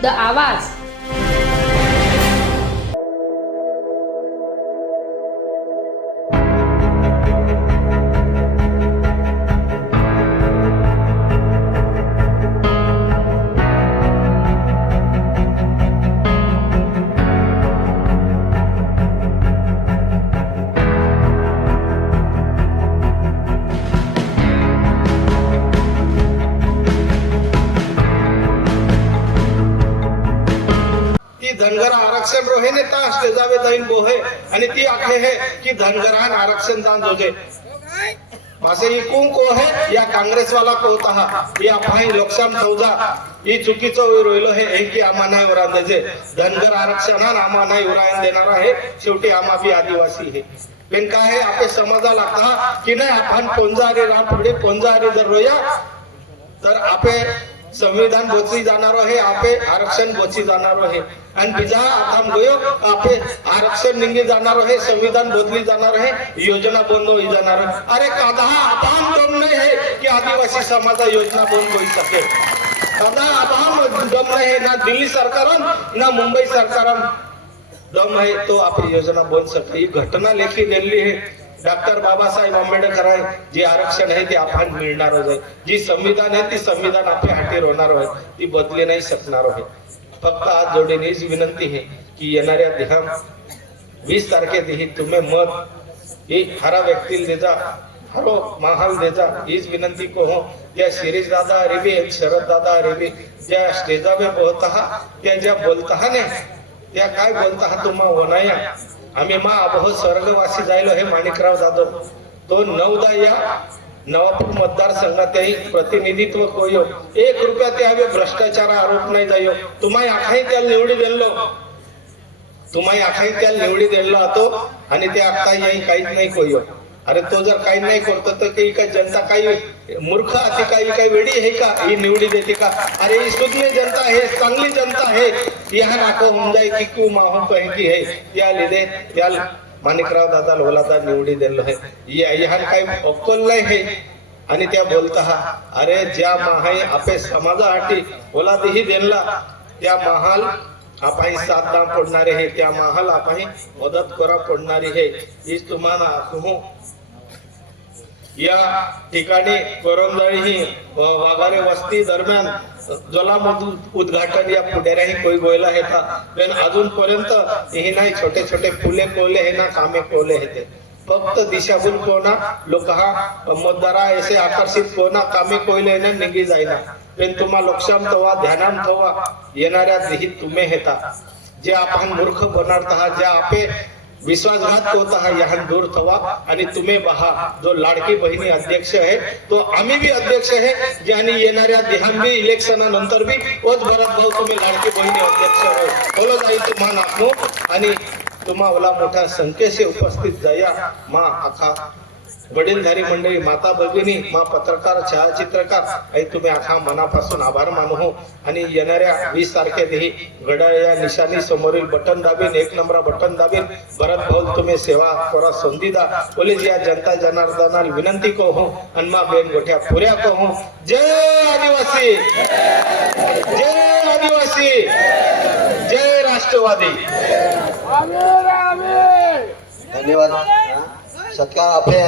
the Awaz Dhangar आरक्षण रोहे तास ले जावे जाईन बोहे. आणि ती आखे हे की धनगरान आरक्षण दान जोजे मासे इकून को है या काँग्रेस वाला को होता या पाही चौदा. ही चुकीचं रोहिलो हे की आम्हा नाही उरान द्यायचे धनगर आरक्षण आम्हा नाही उरायन देणार आहे. शेवटी आम्हा बी आदिवासी हे. पण काय आहे आपले समाजाला का की नाही आपण पोंजारी राम पुढे पोंजारी जर रोया तर आपे संविधान बोची जाणार आहे आपे आरक्षण बोची जाणार आहे. आणि बिजा आम गयो आपे आरक्षण निघी जाणार आहे संविधान बदली जाणार आहे योजना बंद होई जाणार अरे कादा आबाम दम नाही की आदिवासी समाजा योजना बंद होई सके. कादा आबाम दम नाही ना दिल्ली सरकार ना मुंबई सरकार दम आहे तो आपली योजना बन सकते ही घटना लेखी दिली आहे डॉक्टर बाबासाहेब आंबेडकर आहे जे आरक्षण आहे ते आपण मिळणार आहे जी संविधान आहे ती संविधान आपल्या हाती होणार आहे ती बदली नाही शकणार आहे फक्त आज जोडीने विनंती आहे की येणाऱ्या देहा वीस तारखेतही तुम्ही मत ही हरा व्यक्ती देजा हरो महाल देजा हीच विनंती को हो त्या शिरीष दादा रेबी शरद दादा रेबी ज्या स्टेजावर बोलता त्या ज्या बोलता ने त्या काय बोलता तुम्हा होणाया आम्ही मा अबह स्वर्गवासी जायलो हे माणिकराव जाधव. तो नवदा या नवापूर मतदारसंघातही प्रतिनिधित्व कोयो एक रुपया ते हवे भ्रष्टाचार आरोप नाही जायो. तुम्हाला आखाही त्याला निवडी दिलो तुम्हाला आखाही त्याला निवडी दिलो होतो आणि ते आता येई काहीच नाही कोयो अरे तो जर काही नाही करतो तर काही काय जनता काही मूर्ख अति काही काही वेडी आहे का? ही निवडी देते का? अरे ही सुज्ञ जनता आहे चांगली जनता आहे. यहाँ नाको होऊन जाय की कु माहून की है या लिदे या माणिकराव दादा लोलादा निवडी दिलो हे या- काही अक्कल नाही है आणि त्या बोलता हा अरे ज्या महाई आपे समाजासाठी ओलादही देणला त्या महाल आपण सात पडणारे हे त्या महाल आपण मदत करा पडणारी हे. ही तुम्हाला कहू या ठिकाणी करंजाळी ही वाघारे वस्ती दरम्यान जलामधून उद्घाटन या पुढाऱ्याही कोई गोयला येतात पण अजूनपर्यंत हे नाही छोटे छोटे फुले कोले हे ना कामे कोले हे फक्त दिशाभूल कोणा लोक हा मतदारा ऐसे आकर्षित कोणा कामे कोयले ना निघी जाईना. पण तुम्हा लक्षाम तवा ध्यानाम थवा येणाऱ्या देहीत तुम्ही हेता. जे आपण मूर्ख बनाडत आहात ज्या आपे विश्वासघात होता हा यहां दूर थवा आणि तुम्ही बहा जो लाडकी बहिणी अध्यक्ष आहे तो आम्ही भी अध्यक्ष आहे जे आणि येणाऱ्या देहांबी इलेक्शनानंतर बी ओच भरत भाऊ तुम्ही लाडकी बहिणी अध्यक्ष हो। बोलो जाई तुम्हा नाखू आणि तुम्हाला मोठ्या संख्येशी उपस्थित जाया मा आखा। वडीलधारी मंडळी माता भगिनी मा पत्रकार छायाचित्रकार आणि तुम्ही आखा मनापासून आभार मानू हो. आणि येणाऱ्या वीस तारखेतही घड्याळ या निशाणी समोरील बटन दाबीन एक नंबर बटन दाबीन भरत भाऊ तुम्ही सेवा करा संधी दा पोलीस या जनता जनार्दनाला विनंती को हो. आणि मा बेन गोठ्या पुऱ्या को हो. जय आदिवासी! जय आदिवासी! जय राष्ट्रवादी! धन्यवाद. सत्कार आपले